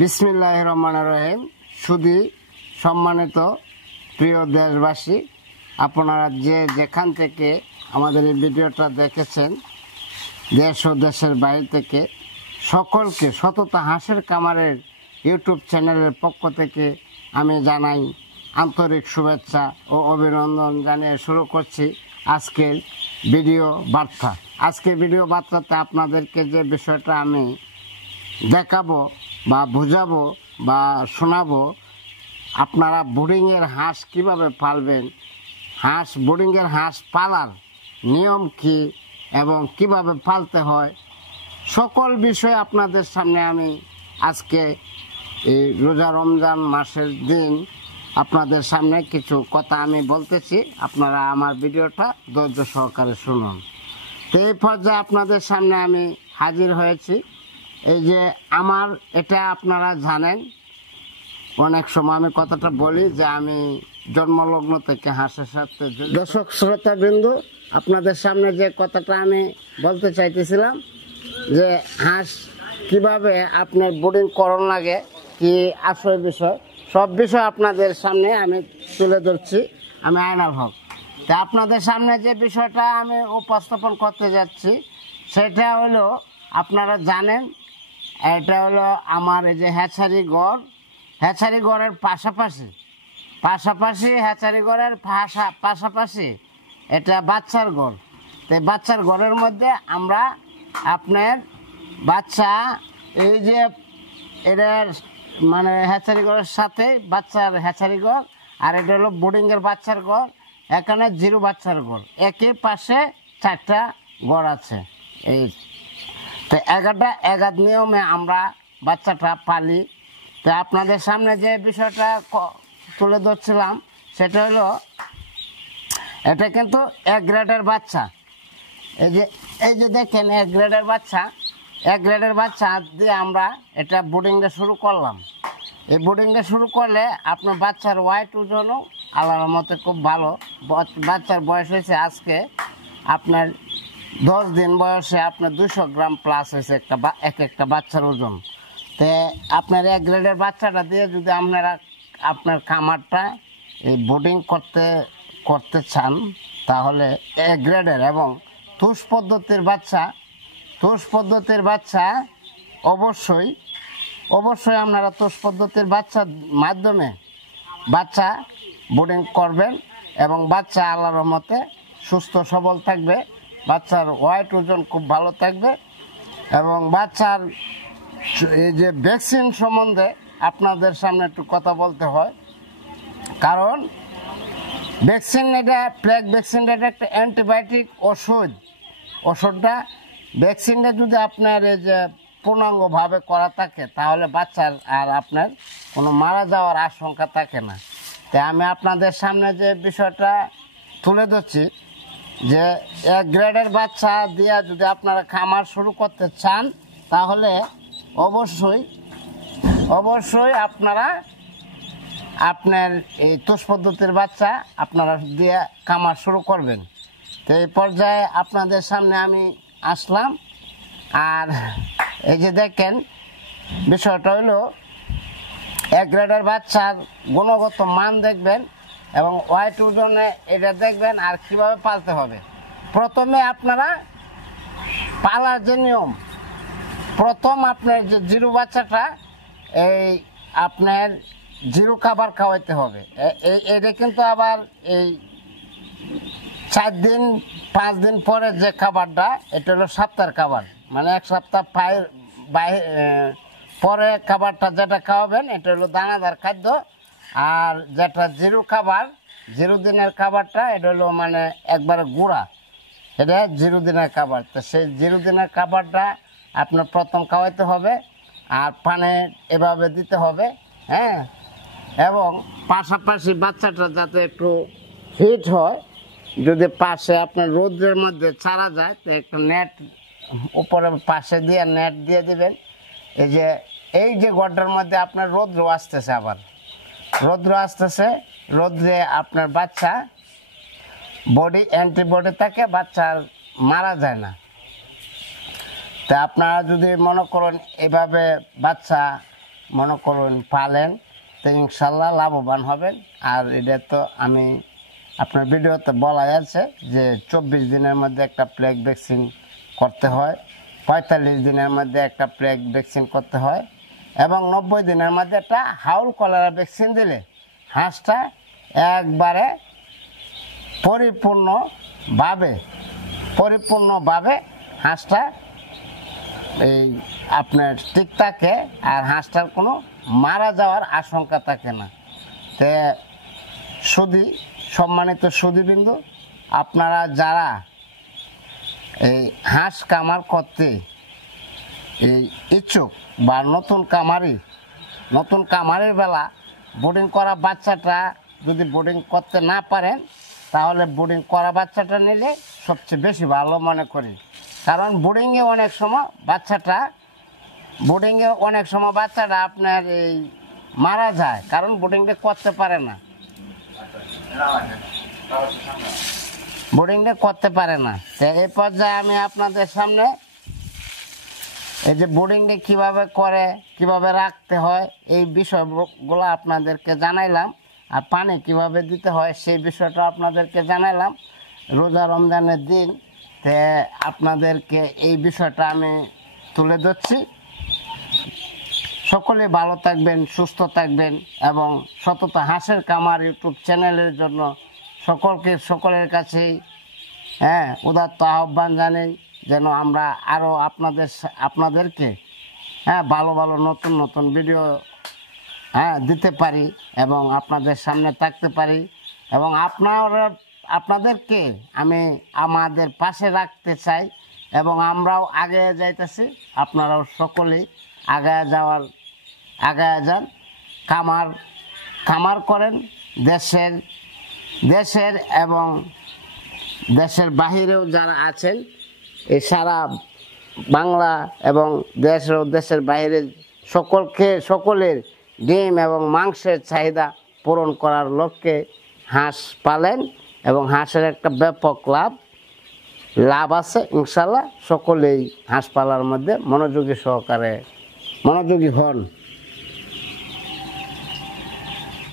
বিসমিল্লাহির রহমানির রহিম। সুধী সম্মানিত প্রিয় দেশবাসী, আপনারা যেখান থেকে আমাদের এই ভিডিওটা দেখেছেন, দেশ ও দেশের বাইরে থেকে, সকলকে সততা হাঁসের খামারের ইউটিউব চ্যানেলের পক্ষ থেকে আমি জানাই আন্তরিক শুভেচ্ছা ও অভিনন্দন জানিয়ে শুরু করছি আজকের ভিডিও বার্তা। আজকের ভিডিও বার্তাতে আপনাদেরকে যে বিষয়টা আমি দেখাবো বা বুঝাবো বা শোনাবো, আপনারা বোর্ডিংয়ের হাঁস কিভাবে পালবেন, বোর্ডিংয়ের হাঁস পালার নিয়ম কি এবং কিভাবে পালতে হয়, সকল বিষয় আপনাদের সামনে আমি আজকে এই রোজা রমজান মাসের দিন আপনাদের সামনে কিছু কথা আমি বলতেছি। আপনারা আমার ভিডিওটা ধৈর্য সহকারে শুনুন। তো এই পর্যায়ে আপনাদের সামনে আমি হাজির হয়েছি। এই যে আমার এটা আপনারা জানেন, অনেক সময় আমি কথাটা বলি যে আমি জন্মলগ্ন থেকে হাঁসের সাথে। দর্শক শ্রোতাবৃন্দ, আপনাদের সামনে যে কথাটা আমি বলতে চাইতেছিলাম যে হাঁস কিভাবে আপনার বোর্ডিং করণ লাগে, কি আসল বিষয়, সব বিষয় আপনাদের সামনে আমি তুলে ধরছি। আমি আয়নাল হক। তা আপনাদের সামনে যে বিষয়টা আমি উপস্থাপন করতে যাচ্ছি সেটা হলো, আপনারা জানেন এটা হলো আমার এই যে হ্যাচারি ঘরের পাশাপাশি হ্যাচারি ঘরের পাশাপাশি এটা বাচ্চার ঘর। তো বাচ্চার ঘরের মধ্যে আমরা আপনার বাচ্চা, এই যে এটার মানে হ্যাচারি ঘরের সাথে বাচ্চার হ্যাচারি ঘর, আর এটা হলো বোর্ডিংয়ের বাচ্চার ঘর। এখানে জিরো বাচ্চার ঘর, একই পাশে 4টা ঘর আছে। এই তো 11 নিয়মে আমরা বাচ্চাটা পালি। তো আপনাদের সামনে যে বিষয়টা তুলে ধরছিলাম সেটা হলো, এটা কিন্তু 1 গ্রেডের বাচ্চা। এই যে দেখেন 1 গ্রেডের বাচ্চা দিয়ে আমরা এটা বোর্ডিংটা শুরু করলাম। এই বোর্ডিংটা শুরু করলে আপনার বাচ্চার ওয়েট ওজনও আল্লাহর মতে খুব ভালো। বাচ্চার বয়স হয়েছে আজকে আপনার 10 দিন বয়সে আপনার 200 গ্রাম প্লাস হয়েছে একটা বাচ্চার ওজন। তো আপনার 1 গ্রেডের বাচ্চাটা দিয়ে যদি আপনার খামারটা এই বোর্ডিং করতে চান, তাহলে 1 গ্রেডের এবং তুষ পদ্ধতির বাচ্চা অবশ্যই আপনারা তুষ পদ্ধতির বাচ্চার মাধ্যমে বাচ্চা বোর্ডিং করবেন এবং বাচ্চা আল্লাহর রহমতে সুস্থ সবল থাকবে, বাচ্চার ওয়েট ওজন খুব ভালো থাকবে। এবং বাচ্চার এই যে ভ্যাকসিন সম্বন্ধে আপনাদের সামনে একটু কথা বলতে হয়, কারণ ভ্যাকসিন এটা প্লেগ ভ্যাকসিন, এটা একটা অ্যান্টিবায়োটিক ওষুধটা ভ্যাকসিনটা যদি আপনার এই যে পূর্ণাঙ্গভাবে করা থাকে, তাহলে বাচ্চার আর আপনার কোনো মারা যাওয়ার আশঙ্কা থাকে না। তাই আমি আপনাদের সামনে যে বিষয়টা তুলে ধরছি যে 1 গ্রেডের বাচ্চা দিয়ে যদি আপনারা খামার শুরু করতে চান, তাহলে অবশ্যই আপনার এই তুষ পদ্ধতির বাচ্চা আপনারা দিয়ে খামার শুরু করবেন। তো এই পর্যায়ে আপনাদের সামনে আমি আসলাম। আর এই যে দেখেন বিষয়টা হলো, 1 গ্রেডের বাচ্চার গুণগত মান দেখবেন এবং ওয়েট ওজনে এটা দেখবেন, আর কিভাবে পালতে হবে। প্রথমে আপনারা পালার যে নিয়ম, প্রথম আপনার যে জিরো বাচ্চাটা এই আপনার জিরো খাবার খাওয়াইতে হবে। এটা কিন্তু আবার এই 4 দিন 5 দিন পরে যে খাবারটা, এটা হলো সপ্তাহের খাবার, মানে 1 সপ্তাহ পরে খাবারটা যেটা খাওয়াবেন এটা হলো দানাদার খাদ্য। আর যেটা জিরো দিনের খাবারটা, এটা হলো মানে একবারে গুঁড়া, এটা 0 দিনের খাবার। তো সেই 0 দিনের খাবারটা আপনার প্রথম খাওয়াইতে হবে, আর পানি এভাবে দিতে হবে, হ্যাঁ। এবং পাশাপাশি বাচ্চাটা যাতে একটু ফিট হয়, যদি পাশে আপনার রোদ্রের মধ্যে ছাড়া যায়, তো একটা নেট উপরে পাশে দিয়ে নেট দিয়ে দিবেন। এই যে ঘরটার মধ্যে আপনার রৌদ্র আসতেছে, রোদ্রে আপনার বাচ্চা অ্যান্টিবডি থাকে, বাচ্চার মারা যায় না। তা আপনারা যদি মনে করুন এভাবে বাচ্চা মনে করুন পালেন, তো ইনশাল্লাহ লাভবান হবেন। আর এটা তো আমি আপনার ভিডিওতে বলা আছে যে 24 দিনের মধ্যে একটা প্লেগ ভ্যাকসিন করতে হয়, 45 দিনের মধ্যে একটা প্লেগ ভ্যাকসিন করতে হয়, এবং 90 দিনের মধ্যে একটা হাউল কলেরা ভ্যাকসিন দিলে হাঁসটা একবারে পরিপূর্ণভাবে হাঁসটা এই আপনার ঠিক থাকে, আর হাঁসটার কোনো মারা যাওয়ার আশঙ্কা থাকে না। তে সম্মানিত সুধীবৃন্দ, আপনারা যারা এই হাঁস কামার করতে এই ইচ্ছুক বা নতুন কামারের বেলা বোর্ডিং করা বাচ্চাটা যদি বোর্ডিং করতে না পারেন, তাহলে বোর্ডিং করা বাচ্চাটা নিলে সবচেয়ে বেশি ভালো মনে করি। কারণ বোর্ডিংয়ে অনেক সময় বাচ্চাটা আপনার এই মারা যায়, কারণ বোর্ডিংটা করতে পারে না। তো এই পর্যায়ে আমি আপনাদের সামনে এই যে বোর্ডিংটা কিভাবে রাখতে হয় এই বিষয়গুলো আপনাদেরকে জানাইলাম, আর পানি কিভাবে দিতে হয় সেই বিষয়টা আপনাদেরকে জানাইলাম রোজা রমজানের দিন। তে আপনাদেরকে এই বিষয়টা আমি তুলে ধরছি। সকলে ভালো থাকবেন, সুস্থ থাকবেন, এবং সততা হাঁসের কামার ইউটিউব চ্যানেলের জন্য সকলের কাছেই উদাত্ত আহ্বান জানাই, যেন আমরা আরও আপনাদেরকে ভালো নতুন ভিডিও দিতে পারি এবং আপনাদের সামনে থাকতে পারি, এবং আপনাদেরকে আমি আমাদের পাশে রাখতে চাই, এবং আমরাও আগে যাইতেছি, আপনারাও সকলেই আগায় যান, কামার করেন। দেশের এবং দেশের বাহিরেও যারা আছেন, এই সারা বাংলা এবং দেশের বাইরে সকলের ডিম এবং মাংসের চাহিদা পূরণ করার লক্ষ্যে হাঁস পালেন, এবং হাঁসের একটা ব্যাপক লাভ আছে ইনশাল্লাহ। সকলেই হাঁস পালার মধ্যে মনোযোগী হন।